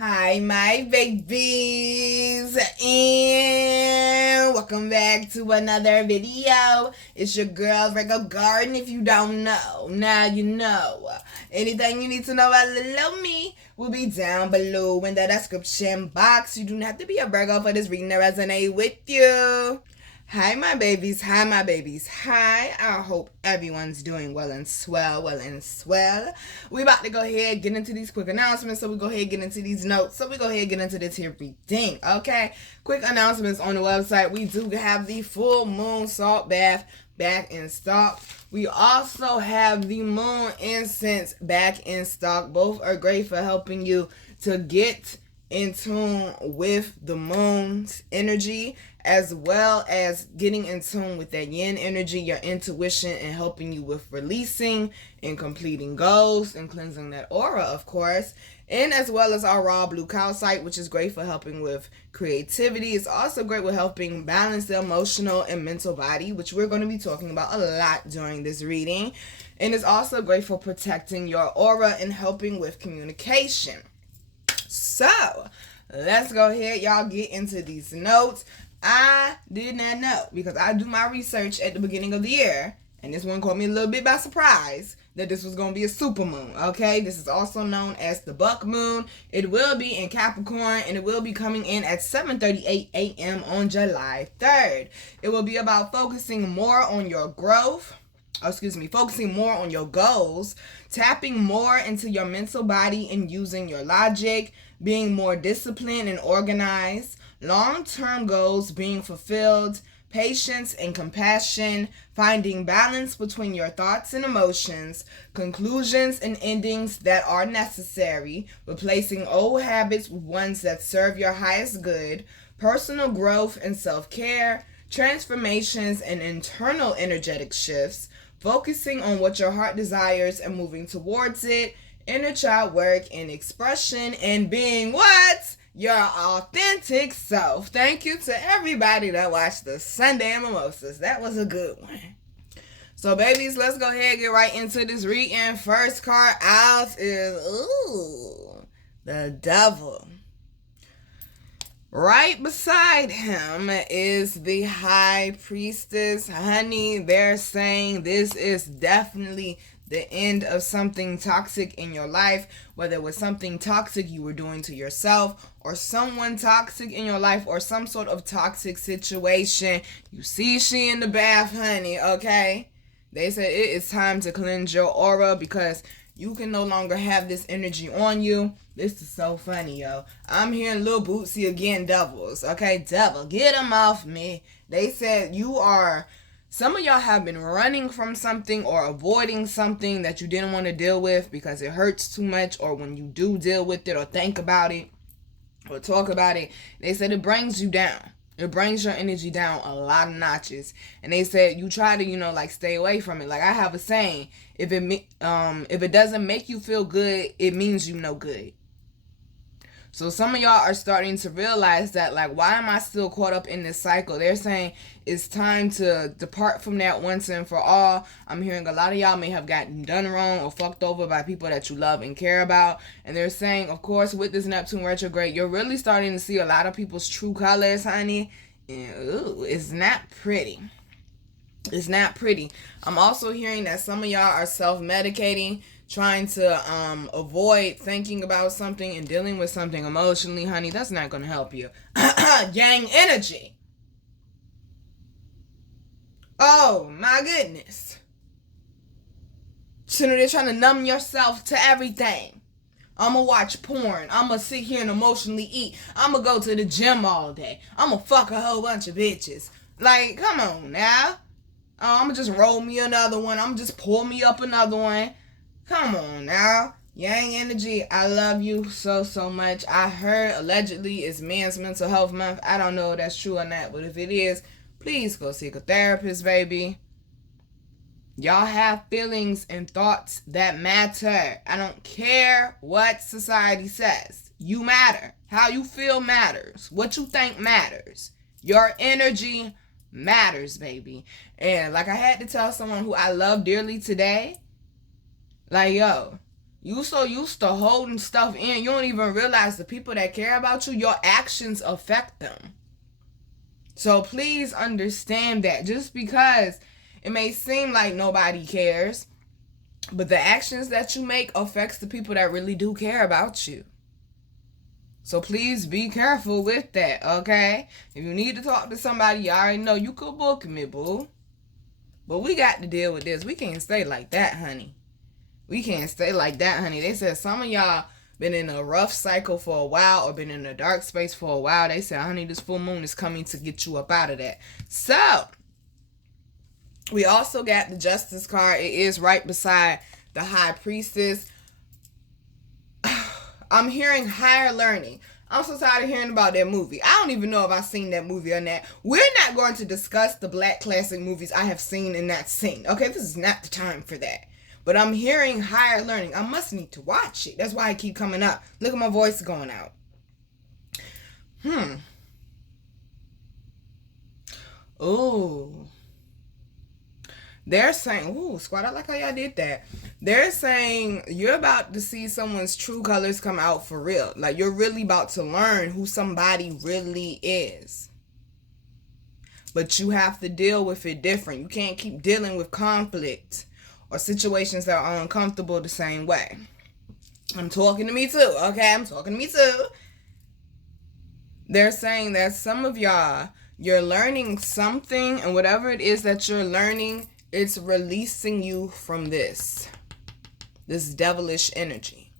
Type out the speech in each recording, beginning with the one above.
Hi, my babies, and welcome back to another video. It's your girl, Virgo Garden. If you don't know, now you know. Anything you need to know about little me will be down below in the description box. You do not have to be a Virgo for this reading to resonate with you. Hi, my babies. Hi, my babies. Hi. I hope everyone's doing well and swell, We about to go ahead and get into these quick announcements. So we go ahead and get into these notes. So we go ahead and get into this here reading. Okay. Quick announcements on the website. We do have the full moon salt bath back in stock. We also have the moon incense back in stock. Both are great for helping you to get in tune with the moon's energy, as well as getting in tune with that yin energy, your intuition, and helping you with releasing and completing goals and cleansing that aura, of course. And as well as our raw blue calcite, which is great for helping with creativity. It's also great with helping balance the emotional and mental body, which we're going to be talking about a lot during this reading. And it's also great for protecting your aura and helping with communication. So, let's go ahead, y'all, get into these notes. I did not know, because I do my research at the beginning of the year, and this one caught me a little bit by surprise, that this was going to be a supermoon, okay? This is also known as the buck moon. It will be in Capricorn, and it will be coming in at 7:38 a.m. on July 3rd. It will be about focusing more on your growth, focusing more on your goals, tapping more into your mental body and using your logic, being more disciplined and organized, long-term goals being fulfilled, patience and compassion, finding balance between your thoughts and emotions, conclusions and endings that are necessary, replacing old habits with ones that serve your highest good, personal growth and self-care, transformations and internal energetic shifts, focusing on what your heart desires and moving towards it, inner child work and expression, and being what? Your authentic self. Thank you to everybody that watched the Sunday Mimosas. That was a good one. So, babies, let's go ahead and get right into this reading. First card out is, the Devil. Right beside him is the High Priestess. Honey, they're saying this is definitely the end of something toxic in your life, whether it was something toxic you were doing to yourself or someone toxic in your life or some sort of toxic situation. You see she in the bath, honey, okay? They said it is time to cleanse your aura because you can no longer have this energy on you. This is so funny, yo. I'm hearing Lil Bootsy again, devils. Okay, devil, get them off me. They said some of y'all have been running from something or avoiding something that you didn't want to deal with because it hurts too much, or when you do deal with it or think about it or talk about it, they said it brings you down. It brings your energy down a lot of notches. And they said you try to, stay away from it. Like I have a saying, if it doesn't make you feel good, it means you no good. So some of y'all are starting to realize that, why am I still caught up in this cycle? They're saying it's time to depart from that once and for all. I'm hearing a lot of y'all may have gotten done wrong or fucked over by people that you love and care about. And they're saying, of course, with this Neptune retrograde, you're really starting to see a lot of people's true colors, honey. And, it's not pretty. It's not pretty. I'm also hearing that some of y'all are self-medicating, trying to avoid thinking about something and dealing with something emotionally, honey. That's not going to help you. Yang energy. Oh, my goodness. They're trying to numb yourself to everything. I'm going to watch porn. I'm going to sit here and emotionally eat. I'm going to go to the gym all day. I'm going to fuck a whole bunch of bitches. Come on now. I'm going to just roll me another one. I'm going to just pull me up another one. Come on now. Yang energy, I love you so, so much. I heard allegedly it's Men's Mental Health Month. I don't know if that's true or not, but if it is, please go seek a therapist, baby. Y'all have feelings and thoughts that matter. I don't care what society says. You matter. How you feel matters. What you think matters. Your energy matters, baby. And I had to tell someone who I love dearly today, yo, You so used to holding stuff in, you don't even realize the people that care about you, your actions affect them. So please understand that. Just because it may seem like nobody cares, but the actions that you make affects the people that really do care about you. So please be careful with that, okay? If you need to talk to somebody, you already know you could book me, boo. But we got to deal with this. We can't stay like that, honey. We can't stay like that, honey. They said some of y'all been in a rough cycle for a while or been in a dark space for a while. They said, honey, this full moon is coming to get you up out of that. So, we also got the Justice card. It is right beside the High Priestess. I'm hearing higher learning. I'm so tired of hearing about that movie. I don't even know if I've seen that movie or not. We're not going to discuss the black classic movies I have seen and not seen. Okay, this is not the time for that. But I'm hearing higher learning. I must need to watch it. That's why I keep coming up. Look at my voice going out. Ooh. They're saying, ooh, squad, I like how y'all did that. They're saying you're about to see someone's true colors come out for real. Like, you're really about to learn who somebody really is. But you have to deal with it different. You can't keep dealing with conflict or situations that are uncomfortable the same way. I'm talking to me too, okay? I'm talking to me too. They're saying that some of y'all, you're learning something, and whatever it is that you're learning, it's releasing you from this devilish energy.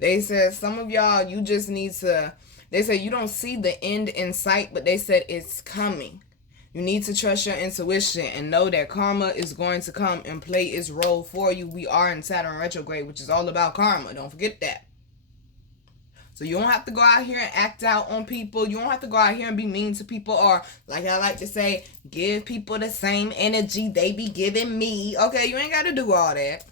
They said some of y'all, you just need to, they said you don't see the end in sight, but they said it's coming. You need to trust your intuition and know that karma is going to come and play its role for you. We are in Saturn retrograde, which is all about karma. Don't forget that. So you don't have to go out here and act out on people. You don't have to go out here and be mean to people, or, like I like to say, give people the same energy they be giving me. Okay, you ain't got to do all that.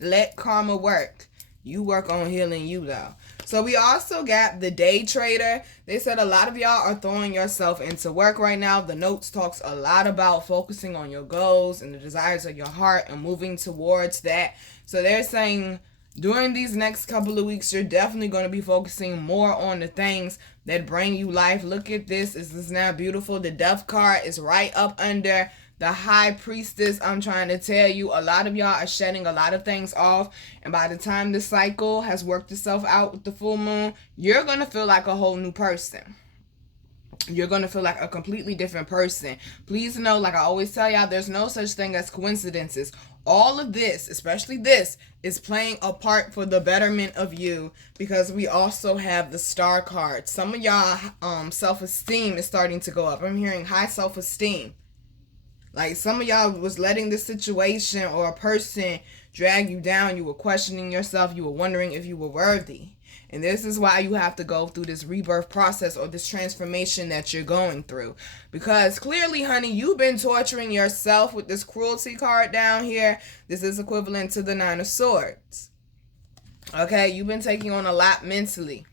Let karma work. You work on healing you, though. So we also got the day trader. They said a lot of y'all are throwing yourself into work right now. The notes talks a lot about focusing on your goals and the desires of your heart and moving towards that. So they're saying during these next couple of weeks, you're definitely going to be focusing more on the things that bring you life. Look at this. This is now beautiful. The Death card is right up under the High Priestess. I'm trying to tell you, a lot of y'all are shedding a lot of things off. And by the time the cycle has worked itself out with the full moon, you're going to feel like a whole new person. You're going to feel like a completely different person. Please know, like I always tell y'all, there's no such thing as coincidences. All of this, especially this, is playing a part for the betterment of you, because we also have the Star card. Some of y'all self-esteem is starting to go up. I'm hearing high self-esteem. Like, some of y'all was letting this situation or a person drag you down. You were questioning yourself. You were wondering if you were worthy. And this is why you have to go through this rebirth process or this transformation that you're going through. Because clearly, honey, you've been torturing yourself with this cruelty card down here. This is equivalent to the Nine of Swords. Okay, you've been taking on a lot mentally.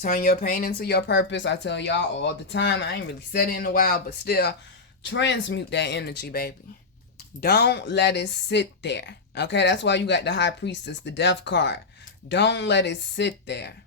Turn your pain into your purpose. I tell y'all all the time. I ain't really said it in a while, but still, transmute that energy, baby. Don't let it sit there. Okay, that's why you got the High Priestess, the Death card. Don't let it sit there.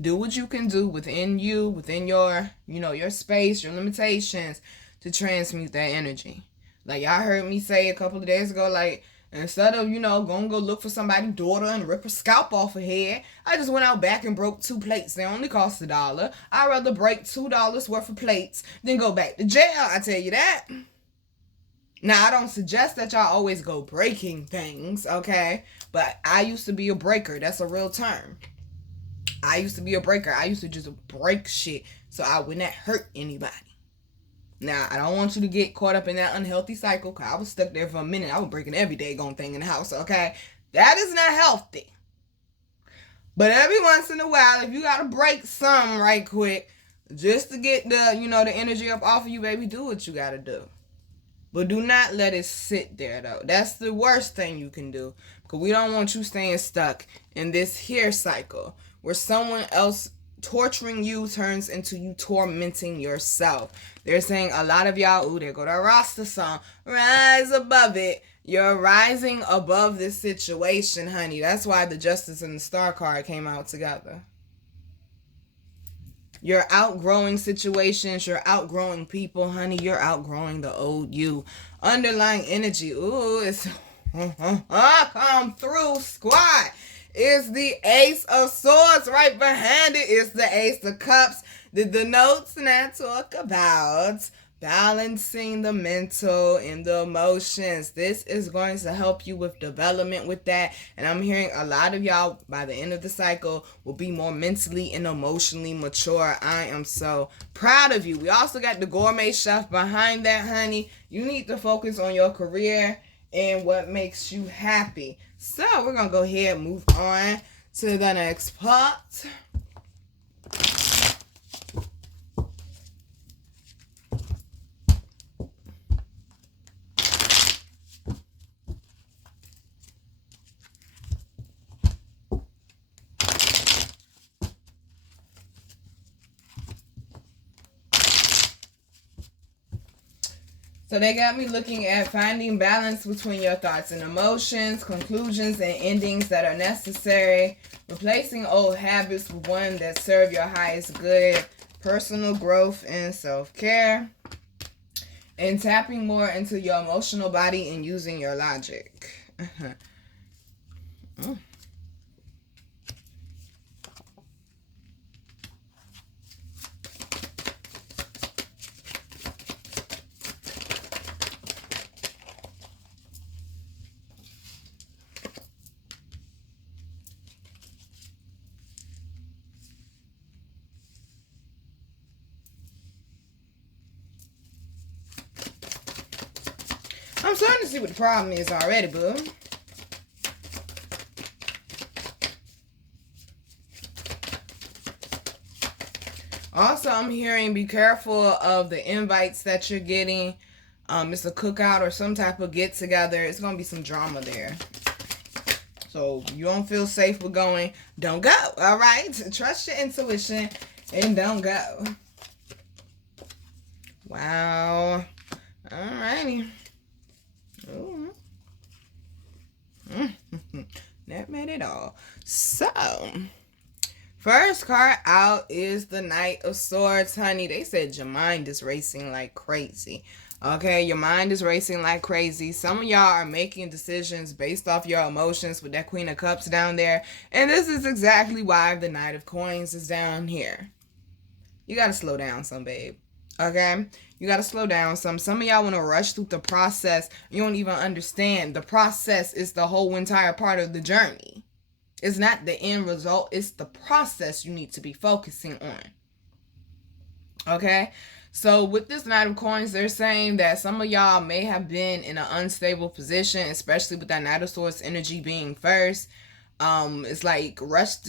Do what you can do within you, within your, your space, your limitations, to transmute that energy. Like, y'all heard me say a couple of days ago, like, instead of, going to go look for somebody's daughter and rip her scalp off her head, I just went out back and broke 2 plates. They only cost $1. I'd rather break $2 worth of plates than go back to jail, I tell you that. Now, I don't suggest that y'all always go breaking things, okay? But I used to be a breaker. That's a real term. I used to be a breaker. I used to just break shit so I would not hurt anybody. Now, I don't want you to get caught up in that unhealthy cycle, because I was stuck there for a minute. I was breaking every daggone thing in the house, okay? That is not healthy. But every once in a while, if you got to break some right quick, just to get the, the energy up off of you, baby, do what you got to do. But do not let it sit there, though. That's the worst thing you can do. Because we don't want you staying stuck in this here cycle where someone else torturing you turns into you tormenting yourself. They're saying a lot of y'all, ooh, there go that Rasta song, rise above it. You're rising above this situation, honey. That's why the Justice and the Star card came out together. You're outgrowing situations. You're outgrowing people, honey. You're outgrowing the old you. Underlying energy. Ooh, it's come through, squad. It's the Ace of Swords. Right behind it is the Ace of Cups. Did the notes not talk about balancing the mental and the emotions? This is going to help you with development with that. And I'm hearing a lot of y'all by the end of the cycle will be more mentally and emotionally mature. I am so proud of you. We also got the gourmet chef behind that, honey. You need to focus on your career and what makes you happy. So we're going to go ahead and move on to the next part. So they got me looking at finding balance between your thoughts and emotions, conclusions and endings that are necessary, replacing old habits with one that serve your highest good, personal growth and self-care, and tapping more into your emotional body and using your logic. I'm starting to see what the problem is already, boo. Also, I'm hearing be careful of the invites that you're getting. It's a cookout or some type of get together. It's going to be some drama there. So you don't feel safe with going, don't go. All right? Trust your intuition and don't go. Wow. All righty. That made it all. So, first card out is the Knight of Swords, honey. They said your mind is racing like crazy. Okay, your mind is racing like crazy. Some of y'all are making decisions based off your emotions with that Queen of Cups down there. And this is exactly why the Knight of Coins is down here. You got to slow down some, babe. Okay? You got to slow down some. Some of y'all want to rush through the process. You don't even understand. The process is the whole entire part of the journey. It's not the end result. It's the process you need to be focusing on. Okay? So with this Knight of Coins, they're saying that some of y'all may have been in an unstable position, especially with that Knight of Swords energy being first. It's like rushed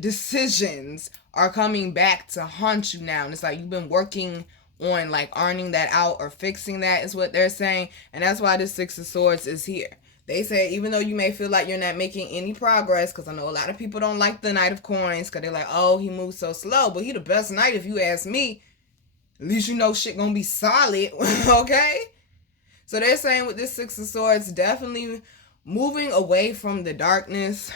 decisions are coming back to haunt you now. And it's like you've been working on like ironing that out or fixing that is what they're saying. And that's why this Six of Swords is here. They say even though you may feel like you're not making any progress, because I know a lot of people don't like the Knight of Coins because they're like, oh, he moves so slow. But he the best knight if you ask me. At least you know shit gonna be solid. Okay? So they're saying with this Six of Swords, definitely moving away from the darkness,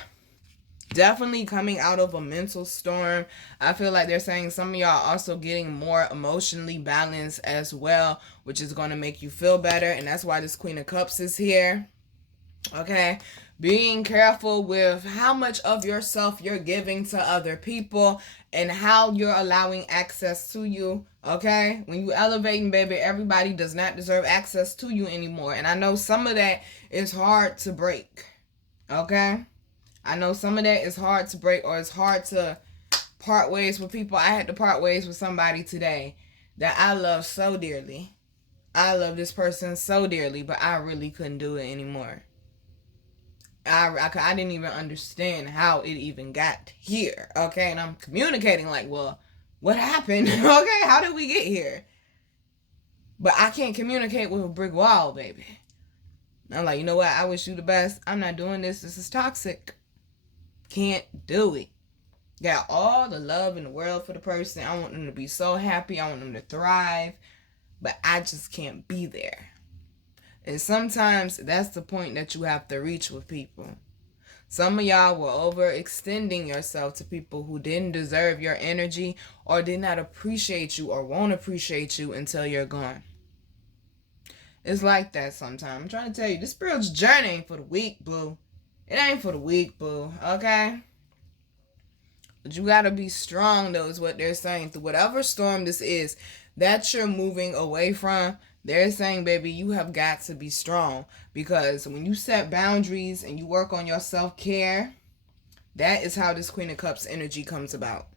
definitely coming out of a mental storm. I feel like they're saying some of y'all also getting more emotionally balanced as well, which is going to make you feel better. And that's why this Queen of Cups is here. Okay? Being careful with how much of yourself you're giving to other people and how you're allowing access to you. Okay? When you elevating, baby, everybody does not deserve access to you anymore. And I know some of that is hard to break. Okay? I know some of that is hard to break, or it's hard to part ways with people. I had to part ways with somebody today that I love so dearly. I love this person so dearly, but I really couldn't do it anymore. I didn't even understand how it even got here. Okay? And I'm communicating like, well, what happened? Okay? How did we get here? But I can't communicate with a brick wall, baby. I'm like, you know what? I wish you the best. I'm not doing this. This is toxic. Can't do it. Got all the love in the world for the person. I want them to be so happy. I want them to thrive. But I just can't be there. And sometimes that's the point that you have to reach with people. Some of y'all were overextending yourself to people who didn't deserve your energy or did not appreciate you or won't appreciate you until you're gone. It's like that sometimes. I'm trying to tell you, this spiritual journey ain't for the weak, boo. It ain't for the weak, boo. Okay? But you gotta be strong, though, is what they're saying. Through whatever storm this is that you're moving away from, they're saying, baby, you have got to be strong. Because when you set boundaries and you work on your self-care, that is how this Queen of Cups energy comes about.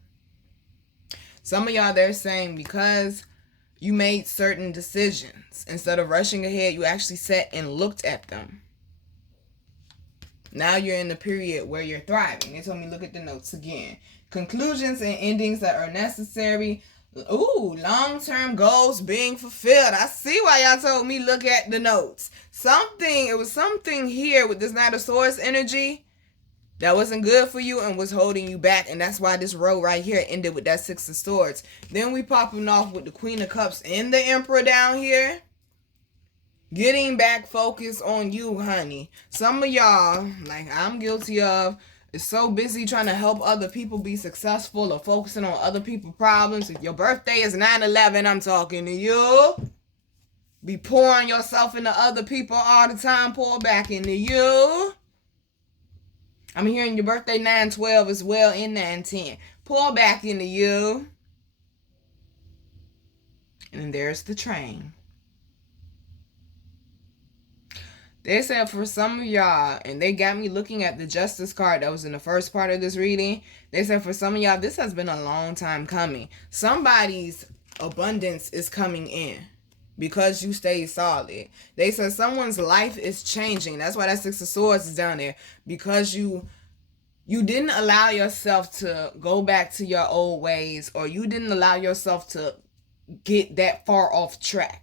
Some of y'all, they're saying because you made certain decisions, instead of rushing ahead, you actually sat and looked at them. Now you're in the period where you're thriving. They told me look at the notes again. Conclusions and endings that are necessary. Ooh, long-term goals being fulfilled. I see why y'all told me look at the notes. It was something here with this Knight of Swords energy that wasn't good for you and was holding you back. And that's why this row right here ended with that Six of Swords. Then we popping off with the Queen of Cups and the Emperor down here. Getting back focused on you, honey. Some of y'all, like I'm guilty of, is so busy trying to help other people be successful or focusing on other people's problems. If your birthday is 9/11, I'm talking to you. Be pouring yourself into other people all the time. Pour back into you. I'm hearing your birthday 9/12 as well in 9/10. Pour back into you. And then there's the train. They said for some of y'all, and they got me looking at the Justice card that was in the first part of this reading. They said for some of y'all, this has been a long time coming. Somebody's abundance is coming in because you stay solid. They said someone's life is changing. That's why that Six of Swords is down there. Because you didn't allow yourself to go back to your old ways, or you didn't allow yourself to get that far off track.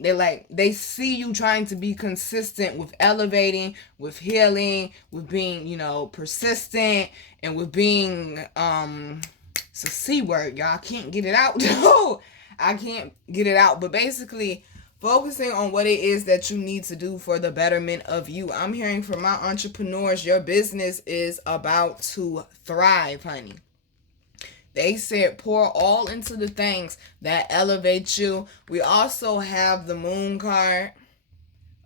They see you trying to be consistent with elevating, with healing, with being, persistent, and with being, it's a C word, y'all. I can't get it out. I can't get it out. But basically, focusing on what it is that you need to do for the betterment of you. I'm hearing from my entrepreneurs, your business is about to thrive, honey. They said pour all into the things that elevate you. We also have the Moon card.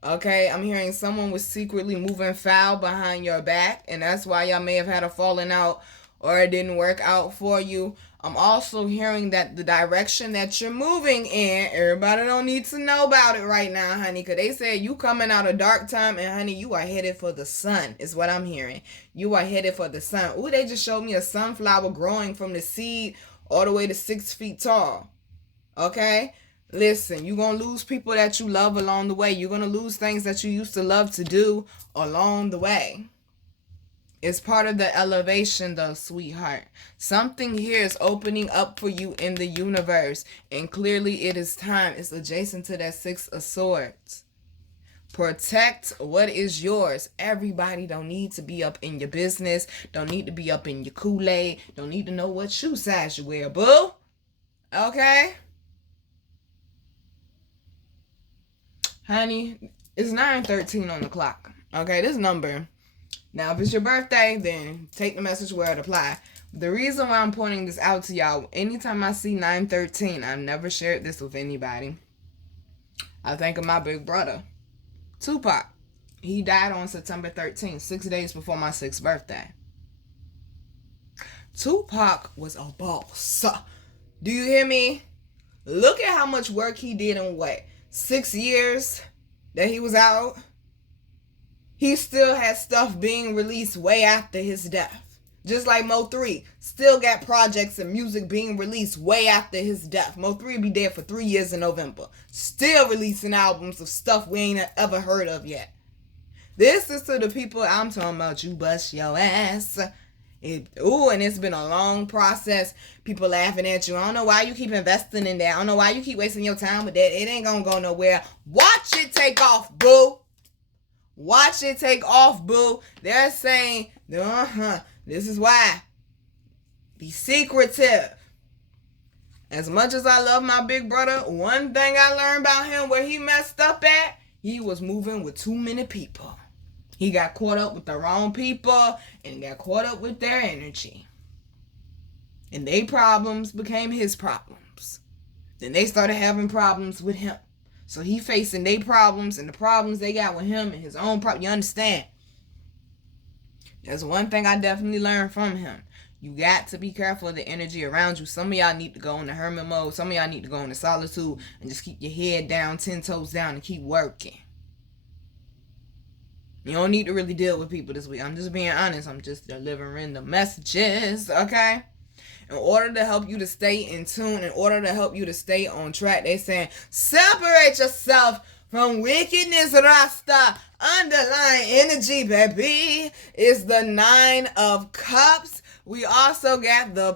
Okay, I'm hearing someone was secretly moving foul behind your back, and that's why y'all may have had a falling out or it didn't work out for you. I'm also hearing that the direction that you're moving in, everybody don't need to know about it right now, honey, because they said you coming out of dark time, and honey, you are headed for the sun, is what I'm hearing. You are headed for the sun. Ooh, they just showed me a sunflower growing from the seed all the way to 6 feet tall. Okay? Listen, you're going to lose people that you love along the way. You're going to lose things that you used to love to do along the way. It's part of the elevation, though, sweetheart. Something here is opening up for you in the universe. And clearly it is time. It's adjacent to that Six of Swords. Protect what is yours. Everybody don't need to be up in your business. Don't need to be up in your Kool-Aid. Don't need to know what shoe size you wear, boo. Okay? Honey, it's 9:13 on the clock. Okay, this number... Now, if it's your birthday, then take the message where it applies. The reason why I'm pointing this out to y'all, anytime I see 913, I've never shared this with anybody. I think of my big brother, Tupac. He died on September 13th, 6 days before my 6th birthday. Tupac was a boss. Do you hear me? Look at how much work he did in 6 years that he was out. He still had stuff being released way after his death. Just like Mo3 still got projects and music being released way after his death. Mo3 be dead for 3 years in November. Still releasing albums of stuff we ain't ever heard of yet. This is to the people I'm talking about. You bust your ass. And it's been a long process. People laughing at you. I don't know why you keep investing in that. I don't know why you keep wasting your time with that. It ain't gonna go nowhere. Watch it take off, boo. Watch it take off, boo. They're saying, this is why. Be secretive. As much as I love my big brother, one thing I learned about him where he messed up at, he was moving with too many people. He got caught up with the wrong people and got caught up with their energy. And their problems became his problems. Then they started having problems with him. So he facing their problems and the problems they got with him and his own problem. You understand? That's one thing I definitely learned from him. You got to be careful of the energy around you. Some of y'all need to go into hermit mode. Some of y'all need to go into solitude and just keep your head down, 10 toes down, and keep working. You don't need to really deal with people this week. I'm just being honest. I'm just delivering the messages, okay? In order to help you to stay in tune, in order to help you to stay on track, they saying, separate yourself from wickedness, Rasta. Underlying energy, baby, is the 9 of Cups. We also got the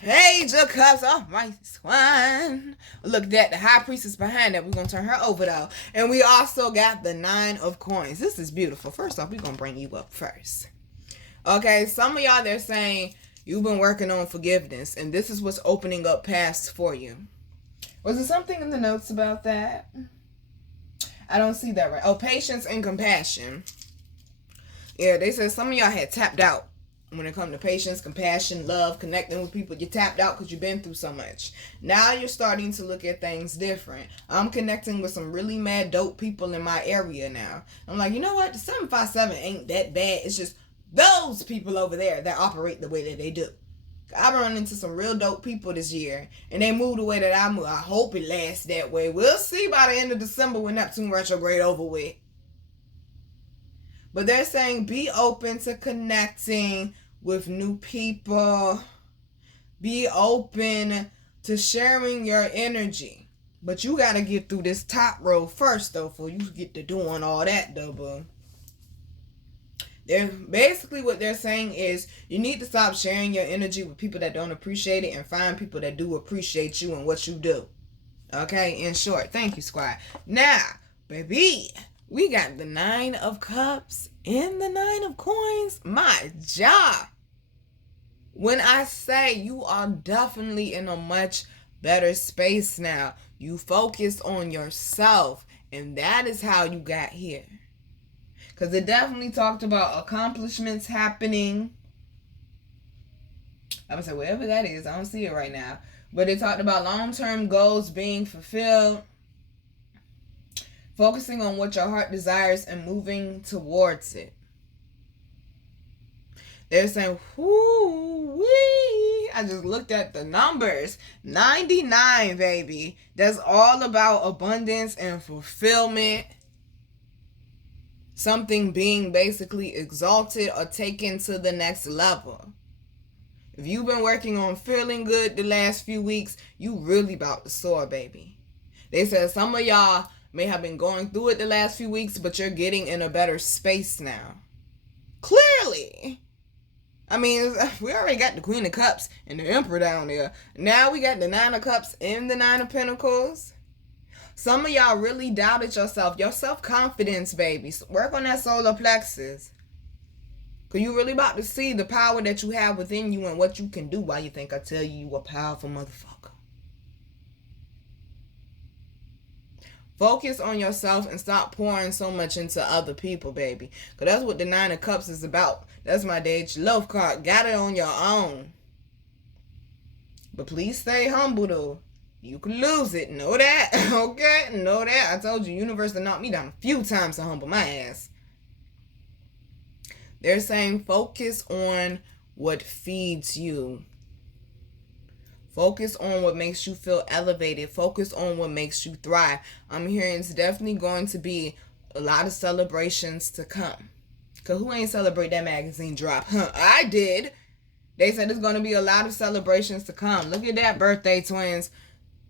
Page of Cups. Oh, my swan. Look at that. The High Priestess behind that. We're going to turn her over, though. And we also got the 9 of Coins. This is beautiful. First off, we're going to bring you up first. Okay, some of y'all, they're saying you've been working on forgiveness, and this is what's opening up past for you. Was there something in the notes about that? I don't see that right. Oh, patience and compassion. Yeah, they said some of y'all had tapped out. When it comes to patience, compassion, love, connecting with people, you tapped out because you've been through so much. Now you're starting to look at things different. I'm connecting with some really mad dope people in my area now. I'm like, you know what? The 757 ain't that bad. It's just those people over there that operate the way that they do. I've run into some real dope people this year, and they move the way that I move. I hope it lasts that way. We'll see by the end of December when Neptune retrograde over with. But they're saying be open to connecting with new people. Be open to sharing your energy. But you got to get through this top row first, though, before you get to doing all that, though, boo. They're basically what they're saying is you need to stop sharing your energy with people that don't appreciate it and find people that do appreciate you and what you do. Okay, in short. Thank you, squad. Now, baby, we got the 9 of Cups and the 9 of Coins. My job. When I say you are definitely in a much better space now, you focus on yourself, and that is how you got here. Because it definitely talked about accomplishments happening. I would say whatever that is, I don't see it right now. But it talked about long-term goals being fulfilled, focusing on what your heart desires and moving towards it. They're saying, whoo-wee. I just looked at the numbers. 99, baby. That's all about abundance and fulfillment. Something being basically exalted or taken to the next level. If you've been working on feeling good the last few weeks, you really about to soar, baby. They said some of y'all may have been going through it the last few weeks, but you're getting in a better space now. Clearly. I mean, we already got the Queen of Cups and the Emperor down there. Now we got the 9 of Cups and the 9 of Pentacles. Some of y'all really doubted yourself. Your self-confidence, baby. Work on that solar plexus. Because you really about to see the power that you have within you and what you can do. Why you think I tell you you a powerful motherfucker? Focus on yourself and stop pouring so much into other people, baby. Because that's what the 9 of Cups is about. That's my Dage Love card. Got it on your own. But please stay humble, though. You can lose it. Know that. Okay? Know that. I told you, universe to knock me down a few times to humble my ass. They're saying focus on what feeds you. Focus on what makes you feel elevated. Focus on what makes you thrive. I'm hearing it's definitely going to be a lot of celebrations to come. Because who ain't celebrate that magazine drop? I did. They said there's going to be a lot of celebrations to come. Look at that, birthday twins.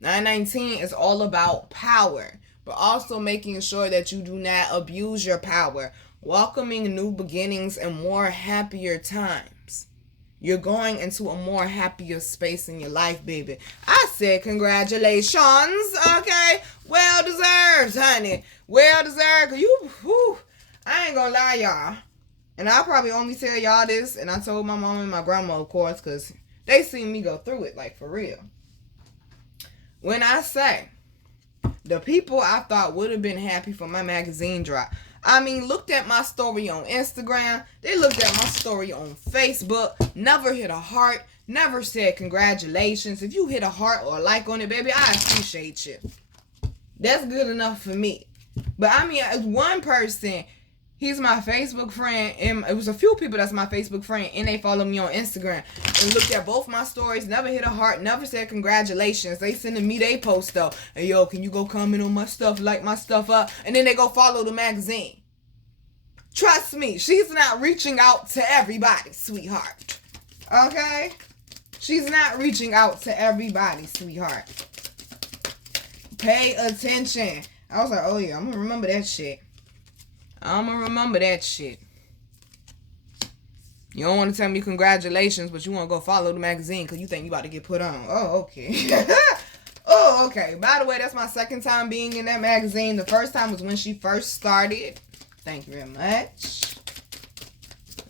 919 is all about power. But also making sure that you do not abuse your power. Welcoming new beginnings and more happier times. You're going into a more happier space in your life, baby. I said congratulations, okay? Well deserved, honey. Well deserved. I ain't gonna lie, y'all. And I'll probably only tell y'all this, and I told my mom and my grandma, of course, because they seen me go through it, like, for real. When I say The people I thought would have been happy for my magazine drop. I mean, looked at my story on Instagram. They looked at my story on Facebook. Never hit a heart. Never said congratulations. If you hit a heart or a like on it, baby, I appreciate you. That's good enough for me. But I mean, as one person, he's my Facebook friend, and it was a few people that's my Facebook friend, and they follow me on Instagram, and looked at both my stories, never hit a heart, never said congratulations. They sending me they post though, and yo, can you go comment on my stuff, like my stuff up, and then they go follow the magazine. Trust me, she's not reaching out to everybody, sweetheart. Okay? She's not reaching out to everybody, sweetheart. Pay attention. I was like, oh yeah, I'm gonna remember that shit. I'm gonna remember that shit. You don't want to tell me congratulations, but you want to go follow the magazine because you think you about to get put on. Oh, okay. Oh, okay. By the way, that's my second time being in that magazine. The first time was when she first started. Thank you very much.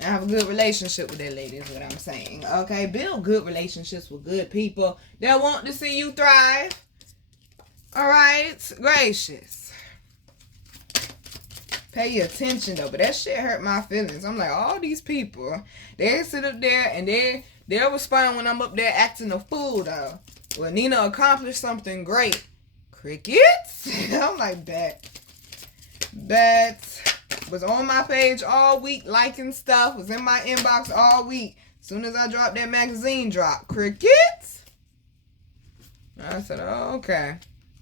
I have a good relationship with that lady is what I'm saying. Okay, build good relationships with good people that want to see you thrive. All right, gracious. Pay attention though, but that shit hurt my feelings. I'm like, all these people, they sit up there and they'll respond when I'm up there acting a fool though. Well, Nina accomplished something great. Crickets? I'm like, bet. Was on my page all week, liking stuff, was in my inbox all week. As soon as I dropped that magazine drop, crickets? I said, oh, okay.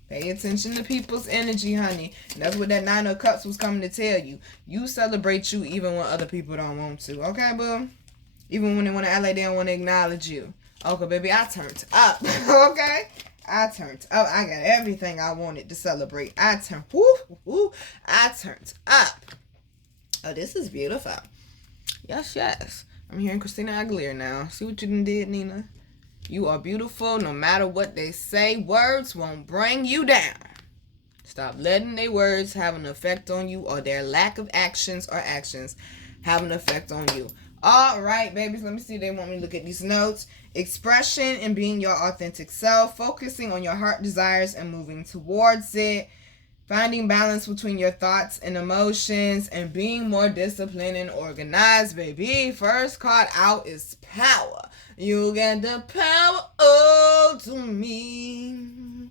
Pay attention to people's energy, honey. And that's what that Nine of Cups was coming to tell you. You celebrate you even when other people don't want to. Okay, boo? Even when they want to act like they don't want to acknowledge you. Okay, baby, I turned up. Okay? I turned up. I got everything I wanted to celebrate. I turned up. Oh, this is beautiful. Yes, yes. I'm hearing Christina Aguilera now. See what you done did, Nina? You are beautiful no matter what they say. Words won't bring you down. Stop letting their words have an effect on you, or their lack of actions or actions have an effect on you. All right, babies. Let me see if they want me to look at these notes. Expression and being your authentic self. Focusing on your heart desires and moving towards it. Finding balance between your thoughts and emotions. And being more disciplined and organized, baby. First card out is power. You got the power to me.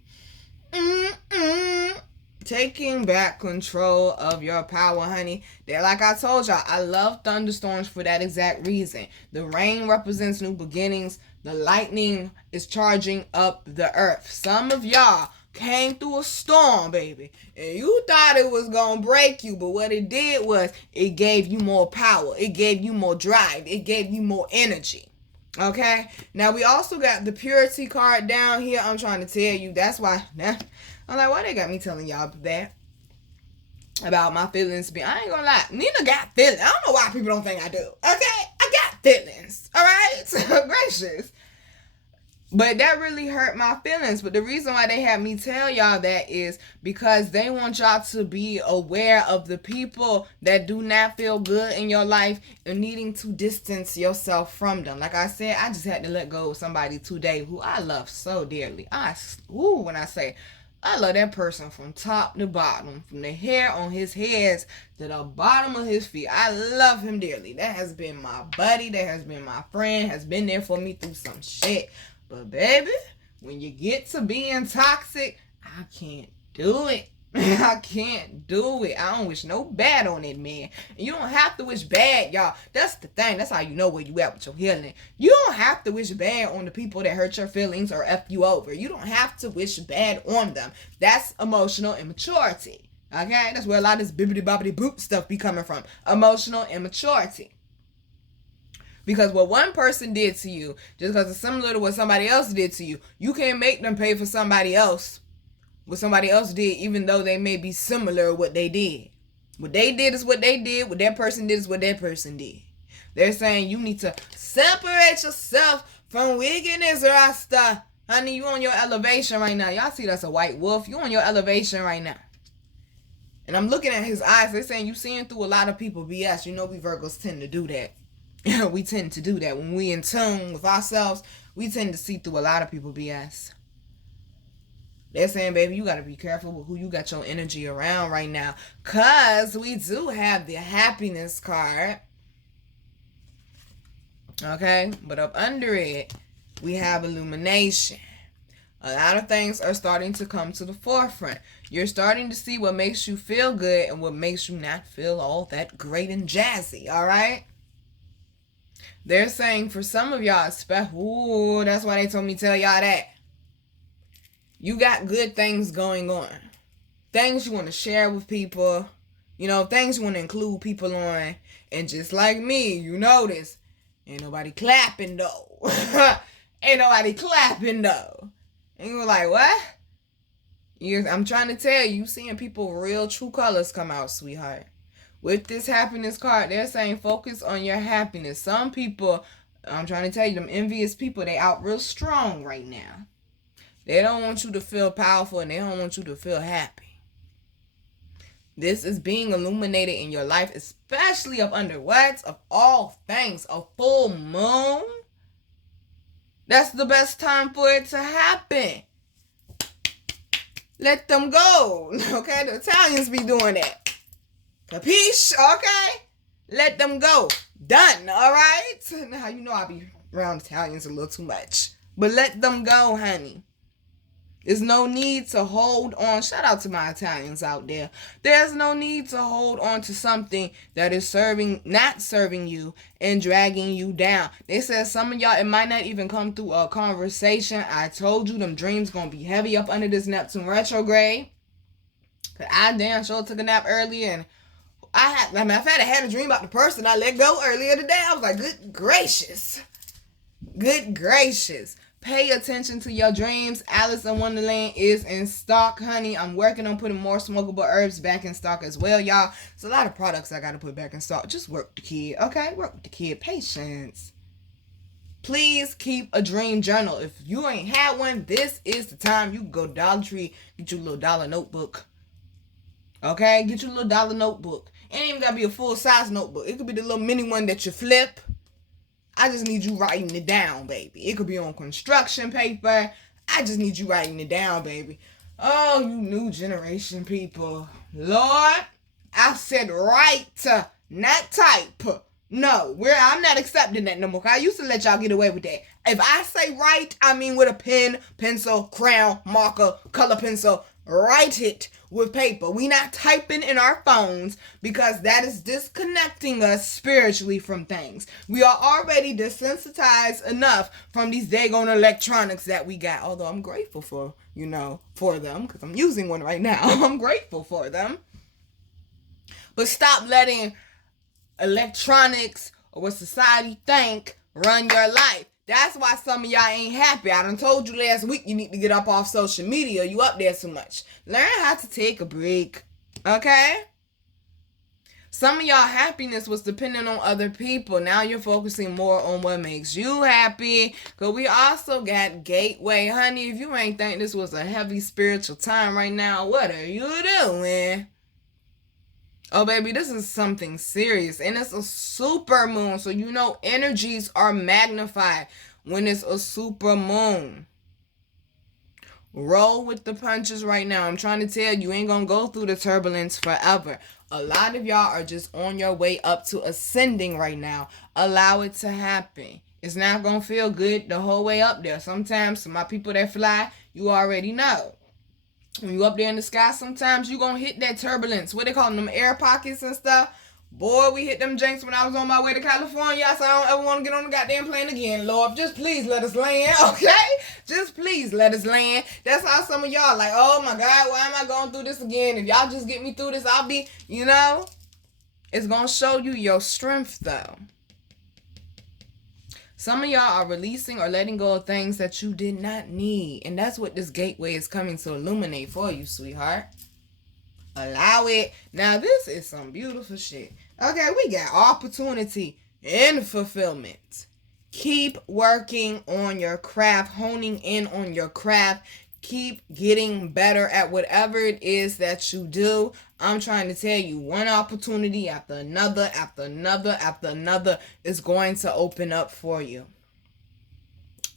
Taking back control of your power, honey. There, like I told y'all, I love thunderstorms for that exact reason. The rain represents new beginnings. The lightning is charging up the earth. Some of y'all came through a storm, baby, and you thought it was gonna break you, but what it did was it gave you more power. It gave you more drive. It gave you more energy. Okay, now we also got the purity card down here. I'm trying to tell you, that's why I'm like, why they got me telling y'all that about my feelings? I ain't gonna lie, Nina got feelings. I don't know why people don't think I do. Okay, I got feelings. All right, gracious. But that really hurt my feelings. But the reason why they had me tell y'all that is because they want y'all to be aware of the people that do not feel good in your life and needing to distance yourself from them. Like I said, I just had to let go of somebody today who I love so dearly. When I say I love that person from top to bottom, from the hair on his head to the bottom of his feet. I love him dearly. That has been my buddy. That has been my friend. Has been there for me through some shit. But baby, when you get to being toxic, I can't do it. I can't do it. I don't wish no bad on it, man. And you don't have to wish bad, y'all. That's the thing. That's how you know where you at with your healing. You don't have to wish bad on the people that hurt your feelings or F you over. You don't have to wish bad on them. That's emotional immaturity. Okay? That's where a lot of this bibbidi-bobbidi boop stuff be coming from. Emotional immaturity. Because what one person did to you, just because it's similar to what somebody else did to you, you can't make them pay for somebody else, what somebody else did, even though they may be similar to what they did. What they did is what they did. What that person did is what that person did. They're saying you need to separate yourself from wickedness, Rasta. Honey, you on your elevation right now. Y'all see that's a white wolf. You on your elevation right now. And I'm looking at his eyes. They're saying you seeing through a lot of people BS. You know we Virgos tend to do that. We tend to do that. When we in tune with ourselves, we tend to see through a lot of people BS. They're saying, baby, you got to be careful with who you got your energy around right now. Because we do have the happiness card. Okay? But up under it, we have illumination. A lot of things are starting to come to the forefront. You're starting to see what makes you feel good and what makes you not feel all that great and jazzy. All right? They're saying for some of y'all, ooh, that's why they told me to tell y'all that. You got good things going on. Things you want to share with people. You know, things you want to include people on. And just like me, you notice, ain't nobody clapping though. Ain't nobody clapping though. And you're like, what? I'm trying to tell you, seeing people real true colors come out, sweetheart. With this happiness card, they're saying focus on your happiness. Some people, I'm trying to tell you, them envious people, they out real strong right now. They don't want you to feel powerful and they don't want you to feel happy. This is being illuminated in your life, especially up under what? Of all things, a full moon. That's the best time for it to happen. Let them go. Okay? The Italians be doing that. Capiche? Okay? Let them go. Done. All right? Now, you know I be around Italians a little too much. But let them go, honey. There's no need to hold on. Shout out to my Italians out there. There's no need to hold on to something that is not serving you and dragging you down. They said some of y'all, it might not even come through a conversation. I told you them dreams gonna be heavy up under this Neptune retrograde. Cause I damn sure took a nap earlier and I had a dream about the person I let go earlier today. I was like, good gracious. Good gracious. Pay attention to your dreams. Alice in Wonderland is in stock, honey. I'm working on putting more smokable herbs back in stock as well, y'all. It's a lot of products I got to put back in stock. Just work with the kid, okay? Work with the kid. Patience. Please keep a dream journal. If you ain't had one, this is the time. You can go Dollar Tree, get you a little dollar notebook. Okay? Get you a little dollar notebook. It ain't even got to be a full-size notebook. It could be the little mini one that you flip. I just need you writing it down, baby. It could be on construction paper. I just need you writing it down, baby. Oh, you new generation people. Lord, I said write, not type. No, I'm not accepting that no more. I used to let y'all get away with that. If I say write, I mean with a pen, pencil, crayon, marker, color pencil. Write it with paper. We not typing in our phones because that is disconnecting us spiritually from things. We are already desensitized enough from these daggone electronics that we got. Although I'm grateful for them because I'm using one right now. I'm grateful for them. But stop letting electronics or what society think run your life. That's why some of y'all ain't happy. I done told you last week you need to get up off social media. You up there too much. Learn how to take a break. Okay? Some of y'all happiness was dependent on other people. Now you're focusing more on what makes you happy. Because we also got gateway. Honey, if you ain't think this was a heavy spiritual time right now, what are you doing? Oh, baby, this is something serious. And it's a super moon. So, you know, energies are magnified when it's a super moon. Roll with the punches right now. I'm trying to tell you, you ain't going to go through the turbulence forever. A lot of y'all are just on your way up to ascending right now. Allow it to happen. It's not going to feel good the whole way up there. Sometimes, my people that fly, you already know. When you up there in the sky, sometimes you gonna hit that turbulence. What they call them, air pockets and stuff. Boy, we hit them janks when I was on my way to California. So I don't ever want to get on the goddamn plane again, Lord. Just please let us land, okay? Just please let us land. That's how some of y'all like, oh my God, why am I going through this again? If y'all just get me through this, I'll be, you know. It's gonna show you your strength, though. Some of y'all are releasing or letting go of things that you did not need. And that's what this gateway is coming to illuminate for you, sweetheart. Allow it. Now, this is some beautiful shit. Okay, we got opportunity and fulfillment. Keep working on your craft, honing in on your craft. Keep getting better at whatever it is that you do. I'm trying to tell you, one opportunity after another, after another, after another is going to open up for you.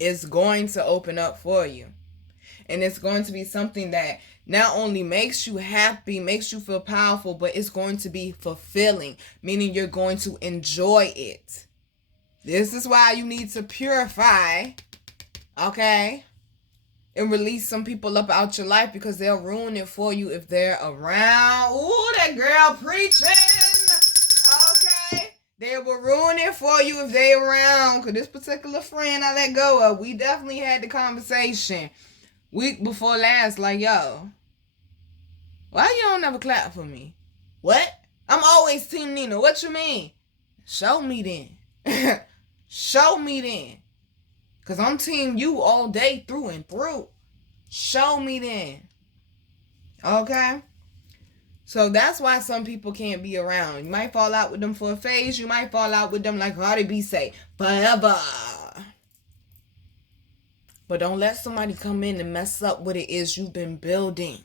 It's going to open up for you. And it's going to be something that not only makes you happy, makes you feel powerful, but it's going to be fulfilling, meaning you're going to enjoy it. This is why you need to purify, okay? And release some people up out your life, because they'll ruin it for you if they're around. Ooh, that girl preaching. Okay? They will ruin it for you if they're around. Because this particular friend I let go of, we definitely had the conversation week before last. Like, yo, why you don't never clap for me? What? I'm always Team Nina. What you mean? Show me then. Show me then. Because I'm team you all day through and through. Show me then. Okay? So that's why some people can't be around. You might fall out with them for a phase. You might fall out with them, like Cardi B say, forever. But don't let somebody come in and mess up what it is you've been building.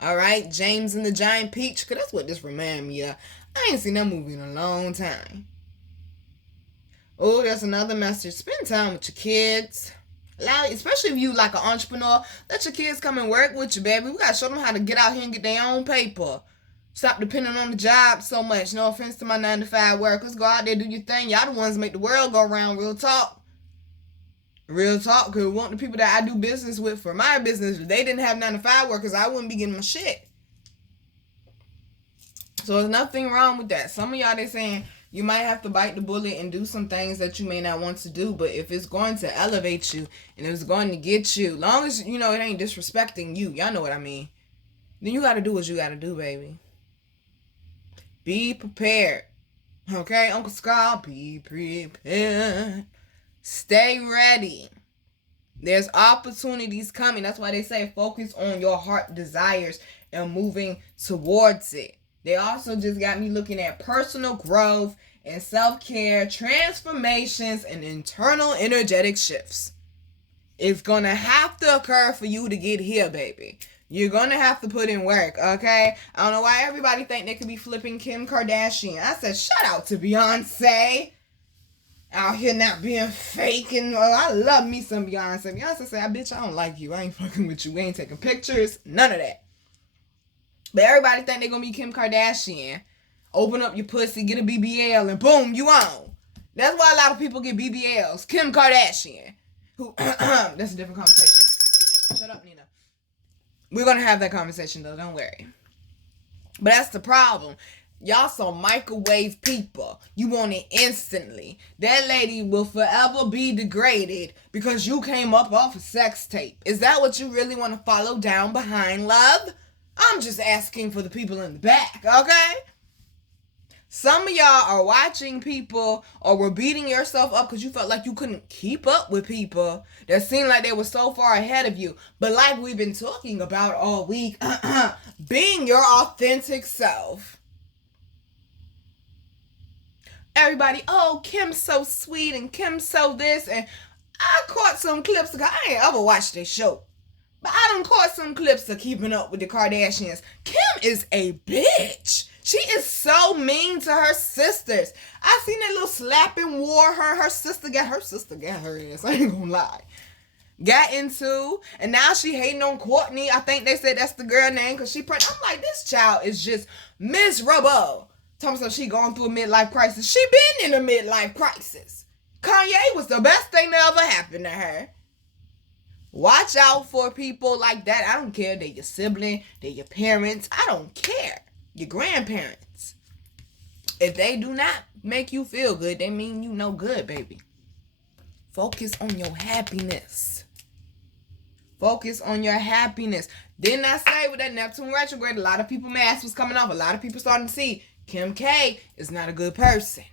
Alright? James and the Giant Peach. Because that's what this remind me of. I ain't seen that movie in a long time. Oh, there's another message. Spend time with your kids. Especially if you like an entrepreneur, let your kids come and work with you, baby. We got to show them how to get out here and get their own paper. Stop depending on the job so much. No offense to my 9-to-5 workers. Go out there, do your thing. Y'all the ones that make the world go around. Real talk. Real talk. Because we want the people that I do business with for my business. If they didn't have 9-to-5 workers, I wouldn't be getting my shit. So there's nothing wrong with that. Some of y'all, they saying, you might have to bite the bullet and do some things that you may not want to do. But if it's going to elevate you and it's going to get you, long as, you know, it ain't disrespecting you. Y'all know what I mean. Then you got to do what you got to do, baby. Be prepared. Okay, Uncle Scar, be prepared. Stay ready. There's opportunities coming. That's why they say focus on your heart desires and moving towards it. They also just got me looking at personal growth and self-care, transformations, and internal energetic shifts. It's going to have to occur for you to get here, baby. You're going to have to put in work, okay? I don't know why everybody think they could be flipping Kim Kardashian. I said, shout out to Beyonce. Out here not being fake. And I love me some Beyonce. Beyonce said, bitch, I don't like you. I ain't fucking with you. We ain't taking pictures. None of that. But everybody think they're going to be Kim Kardashian. Open up your pussy, get a BBL, and boom, you on. That's why a lot of people get BBLs. Kim Kardashian. Who? That's a different conversation. Shut up, Nina. We're going to have that conversation, though. Don't worry. But that's the problem. Y'all some microwave people. You want it instantly. That lady will forever be degraded because you came up off a sex tape. Is that what you really want to follow down behind, love? I'm just asking for the people in the back, okay? Some of y'all are watching people or were beating yourself up because you felt like you couldn't keep up with people that seemed like they were so far ahead of you. But like we've been talking about all week, being your authentic self. Everybody, oh, Kim's so sweet and Kim's so this. And I caught some clips because I ain't ever watched this show. But I done caught some clips of Keeping Up with the Kardashians. Kim is a bitch. She is so mean to her sisters. I seen that little slapping war her sister got her ass. I ain't gonna lie. Got into, and now she hating on Courtney. I think they said that's the girl name because she pregnant. I'm like, this child is just miserable. Thompson, she going through a midlife crisis. She been in a midlife crisis. Kanye was the best thing that ever happened to her. Watch out for people like that. I don't care. They're your sibling. They're your parents. I don't care. Your grandparents. If they do not make you feel good, they mean you no good, baby. Focus on your happiness. Focus on your happiness. Didn't I say with that Neptune retrograde, a lot of people mask was coming off. A lot of people starting to see Kim K is not a good person.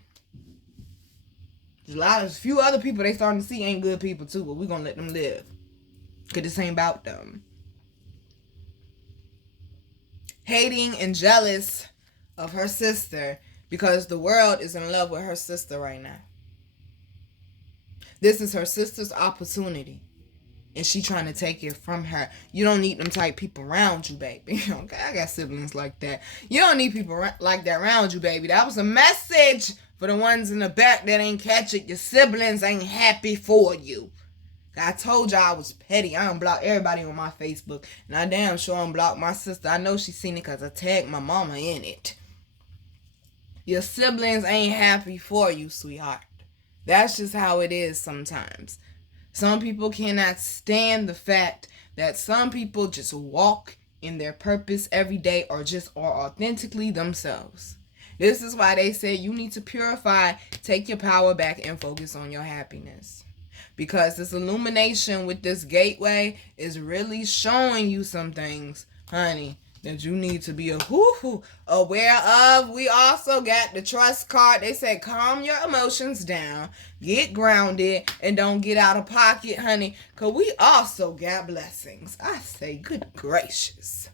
There's a few other people they starting to see ain't good people too, but we're going to let them live. Because this ain't about them. Hating and jealous of her sister because the world is in love with her sister right now. This is her sister's opportunity. And she trying to take it from her. You don't need them type people around you, baby. Okay, I got siblings like that. You don't need people like that around you, baby. That was a message for the ones in the back that ain't catch it. Your siblings ain't happy for you. I told y'all I was petty. I unblocked everybody on my Facebook. And I damn sure unblocked my sister. I know she seen it because I tagged my mama in it. Your siblings ain't happy for you, sweetheart. That's just how it is sometimes. Some people cannot stand the fact that some people just walk in their purpose every day or just are authentically themselves. This is why they say you need to purify, take your power back, and focus on your happiness. Because this illumination with this gateway is really showing you some things, honey, that you need to be aware of. We also got the trust card. They say calm your emotions down, get grounded, and don't get out of pocket, honey, because we also got blessings. I say, good gracious.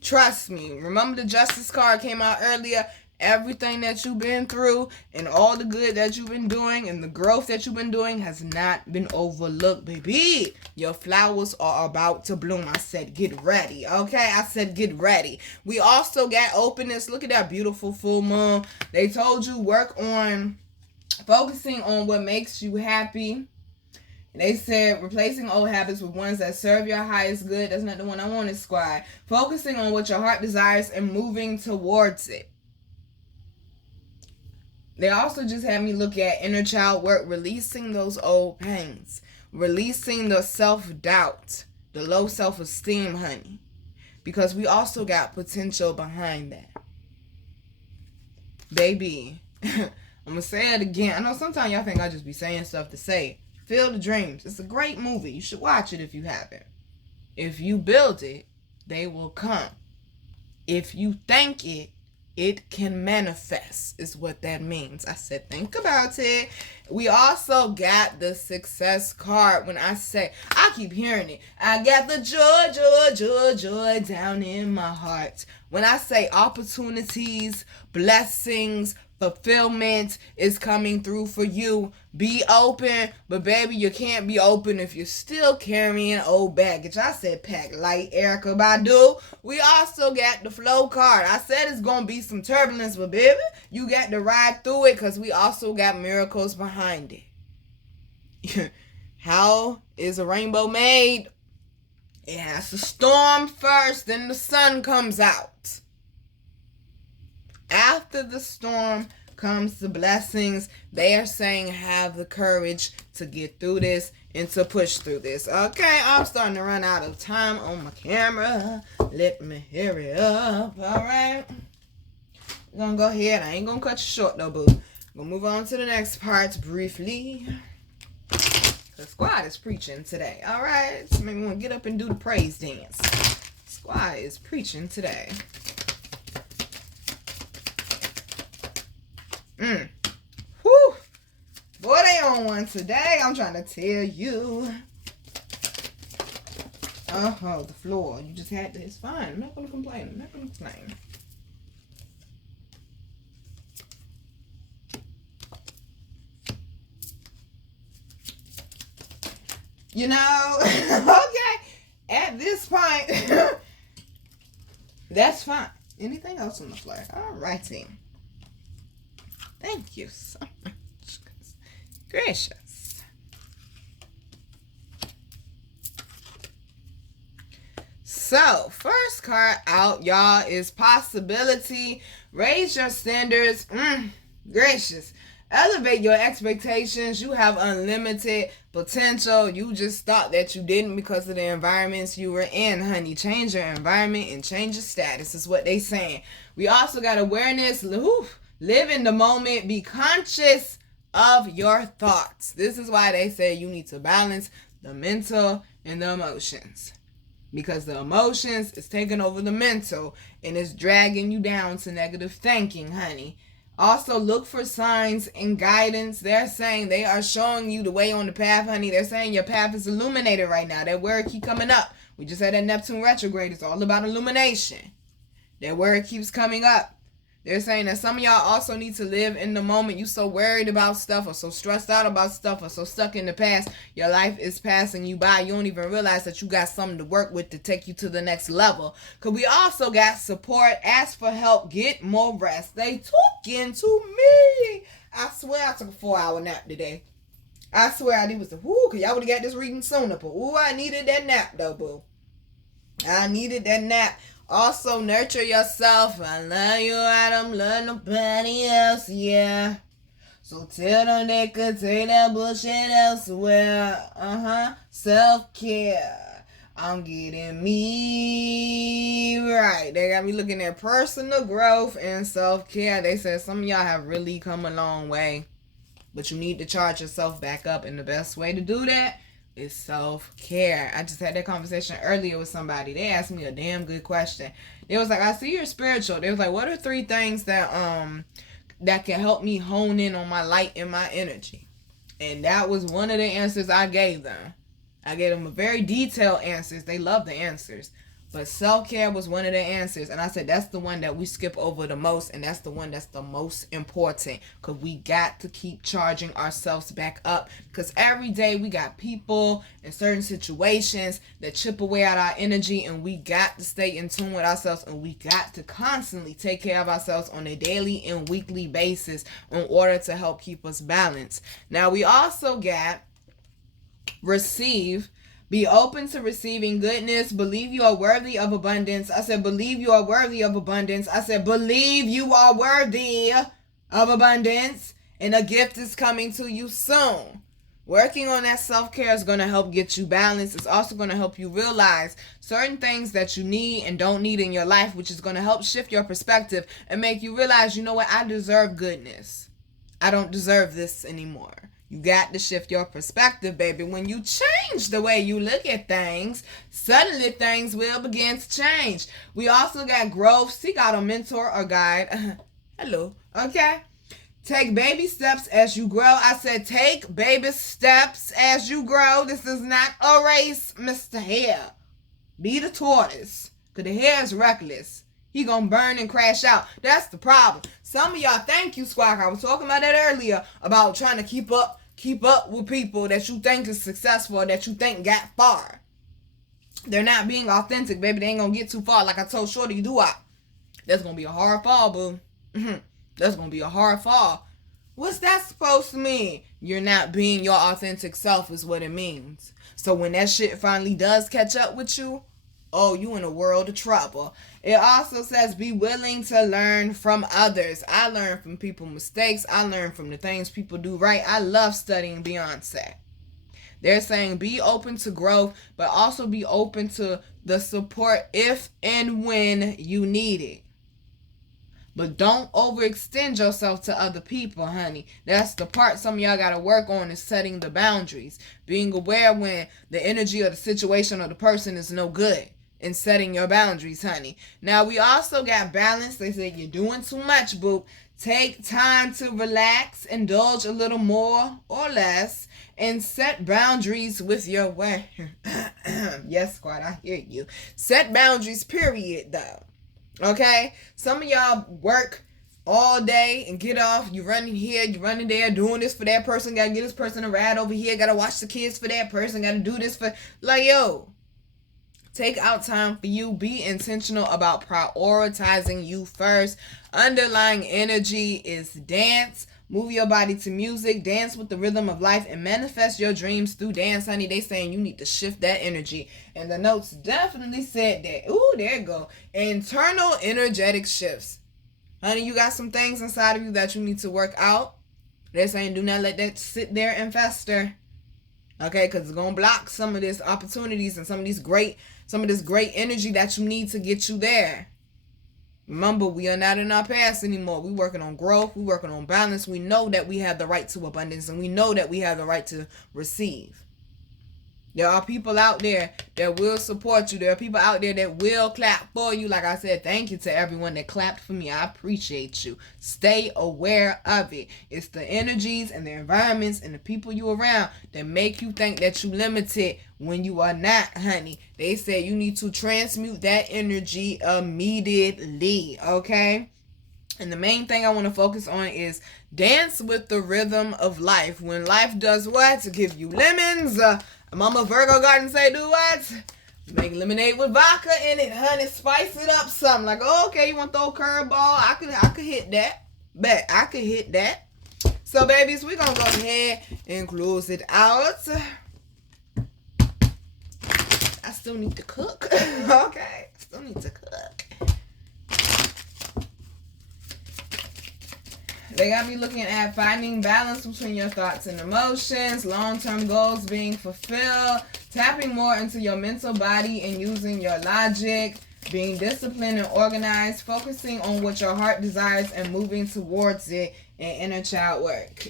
Trust me. Remember the justice card came out earlier? Everything that you've been through and all the good that you've been doing and the growth that you've been doing has not been overlooked, baby. Your flowers are about to bloom. I said get ready, okay? I said get ready. We also got openness. Look at that beautiful full moon. They told you work on focusing on what makes you happy. They said replacing old habits with ones that serve your highest good. That's not the one I wanted, squad. Focusing on what your heart desires and moving towards it. They also just had me look at inner child work, releasing those old pains, releasing the self-doubt, the low self-esteem, honey, because we also got potential behind that. Baby, I'm going to say it again. I know sometimes y'all think I just be saying stuff to say. Field of Dreams. It's a great movie. You should watch it if you haven't. If you build it, they will come. If you think it, it can manifest, is what that means. I said, think about it. We also got the success card. When I say, I keep hearing it. I got the joy, joy, joy, joy down in my heart. When I say opportunities, blessings, fulfillment is coming through for you. Be open, but baby, you can't be open if you're still carrying old baggage. I said pack light, Erica Badu. We also got the flow card. I said it's going to be some turbulence, but baby, you got to ride through it because we also got miracles behind it. How is a rainbow made? It has to storm first, then the sun comes out. After the storm comes the blessings. They are saying have the courage to get through this and to push through this. Okay, I'm starting to run out of time on my camera. Let me hurry up. All right. We're going to go ahead. I ain't going to cut you short though, boo. We'll move on to the next part briefly. The squad is preaching today. All right. So maybe we want to get up and do the praise dance. Squad is preaching today. Whew. Boy, they on one today. I'm trying to tell you. The floor. You just had to. It's fine. I'm not going to complain. I'm not going to complain. You know, okay. At this point, that's fine. Anything else on the floor? All righty. Thank you so much. Gracious. So, first card out, y'all, is possibility. Raise your standards. Gracious. Elevate your expectations. You have unlimited potential. You just thought that you didn't because of the environments you were in, honey. Change your environment and change your status is what they saying. We also got awareness. Live in the moment. Be conscious of your thoughts. This is why they say you need to balance the mental and the emotions. Because the emotions is taking over the mental and it's dragging you down to negative thinking, honey. Also, look for signs and guidance. They're saying they are showing you the way on the path, honey. They're saying your path is illuminated right now. That word keep coming up. We just had that Neptune retrograde. It's all about illumination. That word keeps coming up. They're saying that some of y'all also need to live in the moment. You so worried about stuff or so stressed out about stuff or so stuck in the past. Your life is passing you by. You don't even realize that you got something to work with to take you to the next level. Because we also got support. Ask for help. Get more rest. They talking to me. I swear I took a 4-hour nap today. I swear I was whoo, cause y'all would have got this reading sooner. But ooh, I needed that nap though, boo. I needed that nap. Also, nurture yourself. I love you, I don't love nobody else, yeah. So tell them they could take that bullshit elsewhere. Self-care. I'm getting me right. They got me looking at personal growth and self-care. They said some of y'all have really come a long way. But you need to charge yourself back up. And the best way to do that is self-care. I just had that conversation earlier with somebody. They asked me a damn good question. They was like, I see you're spiritual. They was like, what are 3 things that can help me hone in on my light and my energy? And that was one of the answers I gave them. I gave them a very detailed answers. They love the answers. But self-care was one of the answers. And I said, that's the one that we skip over the most. And that's the one that's the most important. Because we got to keep charging ourselves back up. Because every day we got people in certain situations that chip away at our energy. And we got to stay in tune with ourselves. And we got to constantly take care of ourselves on a daily and weekly basis in order to help keep us balanced. Now we also got receive. Be open to receiving goodness. Believe you are worthy of abundance. I said, believe you are worthy of abundance. I said, believe you are worthy of abundance. And a gift is coming to you soon. Working on that self-care is going to help get you balanced. It's also going to help you realize certain things that you need and don't need in your life, which is going to help shift your perspective and make you realize, you know what, I deserve goodness. I don't deserve this anymore. You got to shift your perspective, baby. When you change the way you look at things, suddenly things will begin to change. We also got growth. Seek out a mentor or guide. Hello. Okay. Take baby steps as you grow. I said take baby steps as you grow. This is not a race, Mr. Hare. Be the tortoise. Because the hare is reckless. He gonna burn and crash out. That's the problem. Some of y'all, thank you, Squawk. I was talking about that earlier, about trying to keep up with people that you think is successful, that you think got far. They're not being authentic, baby. They ain't gonna get too far. Like I told Shorty, that's gonna be a hard fall, boo. That's gonna be a hard fall. What's that supposed to mean? You're not being your authentic self is what it means. So when that shit finally does catch up with you, oh, you in a world of trouble. It also says be willing to learn from others. I learn from people's mistakes. I learn from the things people do right. I love studying Beyonce. They're saying be open to growth, but also be open to the support if and when you need it. But don't overextend yourself to other people, honey. That's the part some of y'all got to work on, is setting the boundaries. Being aware when the energy or the situation or the person is no good. And setting your boundaries, honey. Now, we also got balance. They say you're doing too much, boo. Take time to relax, indulge a little more or less, and set boundaries with your way. Yes, squad, I hear you. Set boundaries, period, though. Okay? Some of y'all work all day and get off. You running here, you running there, doing this for that person. Gotta get this person a ride over here. Gotta watch the kids for that person. Gotta do this for... Like, yo... Take out time for you. Be intentional about prioritizing you first. Underlying energy is dance. Move your body to music. Dance with the rhythm of life and manifest your dreams through dance, honey. They saying you need to shift that energy. And the notes definitely said that. Ooh, there you go. Internal energetic shifts. Honey, you got some things inside of you that you need to work out. They're saying do not let that sit there and fester. Okay, because it's going to block some of these opportunities and some of this great energy that you need to get you there. Remember, we are not in our past anymore. We're working on growth. We're working on balance. We know that we have the right to abundance, and we know that we have the right to receive. There are people out there that will support you. There are people out there that will clap for you. Like I said, thank you to everyone that clapped for me. I appreciate you. Stay aware of it. It's the energies and the environments and the people you around that make you think that you limited when you are not, honey. They say you need to transmute that energy immediately, okay? And the main thing I want to focus on is dance with the rhythm of life. When life does what? To give you lemons. Mama Virgo Garden say do what? Make lemonade with vodka in it, honey. Spice it up something. Like, oh, okay, you want to throw a curveball? I could hit that. Bet I could hit that. So, babies, we're going to go ahead and close it out. I still need to cook. Okay. Still need to cook. They got me looking at finding balance between your thoughts and emotions, long-term goals being fulfilled, tapping more into your mental body and using your logic, being disciplined and organized, focusing on what your heart desires and moving towards it, and inner child work.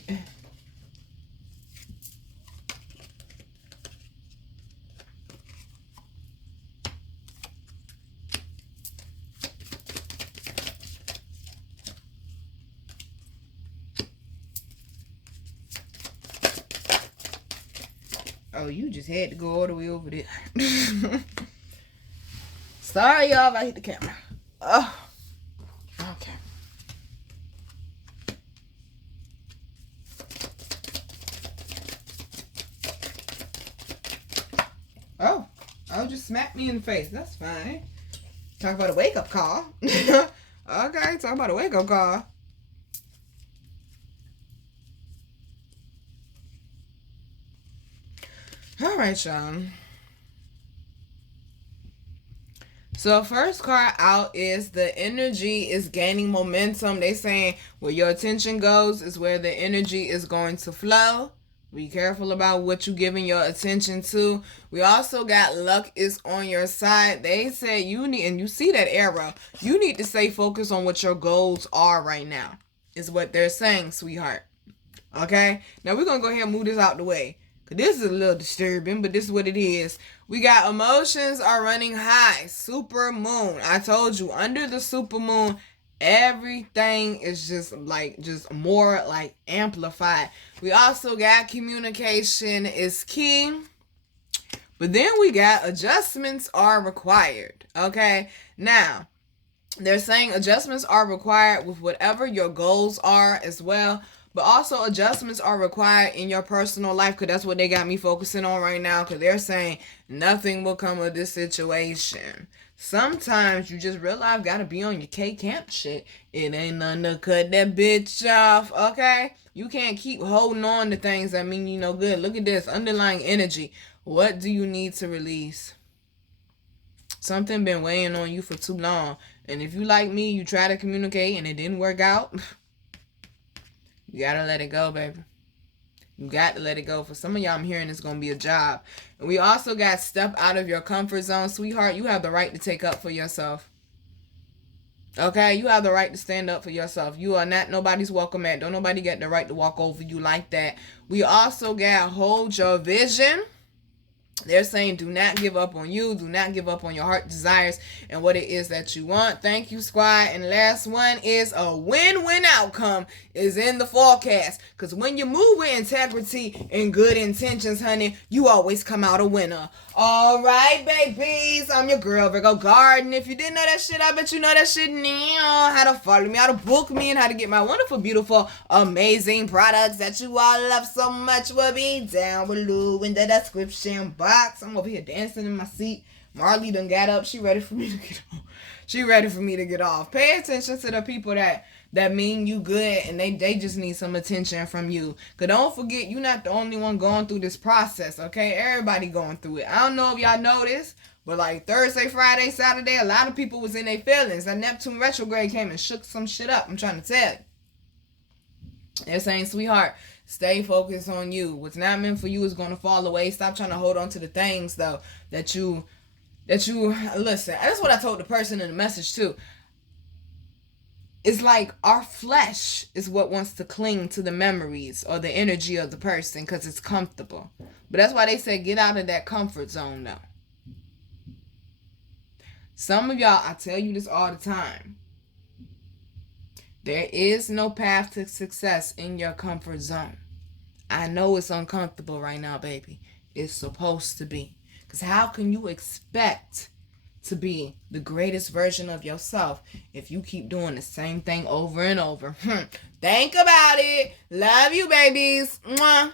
Oh, you just had to go all the way over there. Sorry, y'all, if I hit the camera. Oh, okay. Oh, just smack me in the face. That's fine. Talk about a wake-up call. Okay, talk about a wake-up call. All right, y'all. So first card out is the energy is gaining momentum. They saying where your attention goes is where the energy is going to flow. Be careful about what you're giving your attention to. We also got luck is on your side. They said you need, and you see that arrow, you need to stay focused on what your goals are right now, is what they're saying, sweetheart. Okay? Now we're going to go ahead and move this out the way. This is a little disturbing, but this is what it is. We got emotions are running high. Super moon. I told you, under the super moon, everything is just more like amplified. We also got communication is key. But then we got adjustments are required. Okay? Now, they're saying adjustments are required with whatever your goals are as well. But also adjustments are required in your personal life, because that's what they got me focusing on right now, because they're saying nothing will come of this situation. Sometimes you just realize got to be on your K-camp shit. It ain't nothing to cut that bitch off, okay? You can't keep holding on to things that mean you no good. Look at this, underlying energy. What do you need to release? Something been weighing on you for too long. And if you like me, you try to communicate and it didn't work out, you gotta let it go, baby. You got to let it go. For some of y'all, I'm hearing it's gonna be a job. And we also got step out of your comfort zone. Sweetheart, you have the right to take up for yourself. Okay? You have the right to stand up for yourself. You are not nobody's welcome at. Don't nobody get the right to walk over you like that. We also got hold your vision. They're saying do not give up on you. Do not give up on your heart desires and what it is that you want. Thank you, squad. And last one is a win-win outcome is in the forecast. Because when you move with integrity and good intentions, honey, you always come out a winner. All right, babies. I'm your girl, Virgo Garden. If you didn't know that shit, I bet you know that shit now. How to follow me, how to book me, and how to get my wonderful, beautiful, amazing products that you all love so much will be down below in the description box. I'm over here dancing in my seat. Marley done got up. She ready for me to get off. She ready for me to get off. Pay attention to the people that mean you good and they just need some attention from you. Because don't forget, you're not the only one going through this process, okay? Everybody going through it. I don't know if y'all know this, but like Thursday, Friday, Saturday, a lot of people was in their feelings. That Neptune retrograde came and shook some shit up. I'm trying to tell you. They're saying, sweetheart, stay focused on you. What's not meant for you is going to fall away. Stop trying to hold on to the things, though, that you listen. That's what I told the person in the message, too. It's like our flesh is what wants to cling to the memories or the energy of the person because it's comfortable. But that's why they say get out of that comfort zone, though. Some of y'all, I tell you this all the time. There is no path to success in your comfort zone. I know it's uncomfortable right now, baby. It's supposed to be. Because how can you expect to be the greatest version of yourself if you keep doing the same thing over and over? Think about it. Love you, babies. Mwah.